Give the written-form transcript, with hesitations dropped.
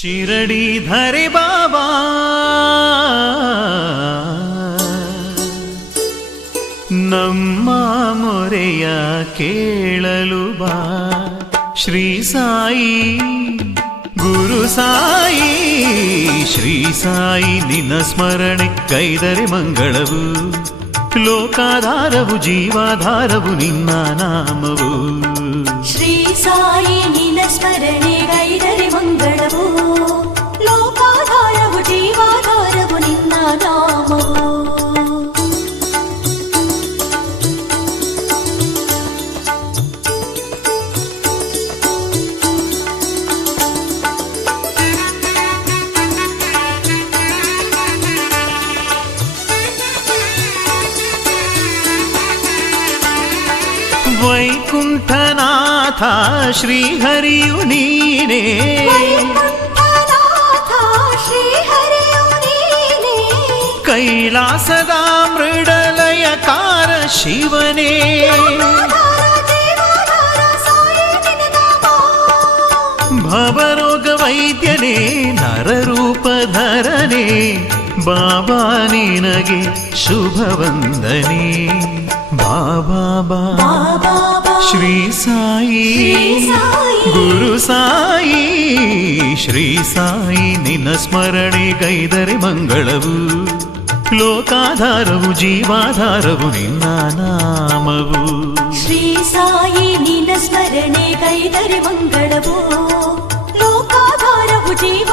ಶಿರಡಿಧರೆ ಬಾಬಾ ನಮ್ಮ ಮೊರೆಯ ಕೇಳಲು ಬಾ. ಶ್ರೀ ಸಾಯಿ ಗುರು ಸಾಯಿ ಶ್ರೀ ಸಾಯಿ ನಿನ್ನ ಸ್ಮರಣೆ ಕೈದರೆ ಮಂಗಳವು. ಲೋಕಾಧಾರವು ಜೀವಾಧಾರವು ನಿನ್ನ ನಾಮವು. ಶ್ರೀ ಸಾಯಿ ನಿನ್ನ ಸ್ಮರಣೆ ಗೈದರೆ ಮಂಗಳವು. ಲೋಕಾಧಾರವು ಜೀವಾಧಾರವು ನಿನ್ನ ನಾಮವು. ವೈಕುಂಠನಾಥ ಶ್ರೀಹರಿಯು ನೀನೇ. ಕೈಲಾಸದ ಮೃಡಲಯಕಾರ ಶಿವನೇ. ಭವರೋಗ ವೈದ್ಯನೇ ನರರೂಪಧರನೇ. ಬಾಬಾ ನಿನಗೆ ಶುಭ ವಂದನೆ. ಬಾಬಾ ಬಾಬಾ ಶ್ರೀ ಸಾಯಿ ಗುರು ಸಾಯಿ ಶ್ರೀ ಸಾಯಿ ನಿನ್ನ ಸ್ಮರಣೆ ಗೈದರೆ ಮಂಗಳವು. ಲೋಕಾಧಾರವು ಜೀವಾಧಾರವು ನಿನ್ನ ನಾಮವು. ಶ್ರೀ ಸಾಯಿ ನಿನ್ನ ಸ್ಮರಣೆ ಗೈದರೆ ಮಂಗಳವು. ಲೋಕಾಧಾರವು ಜೀವ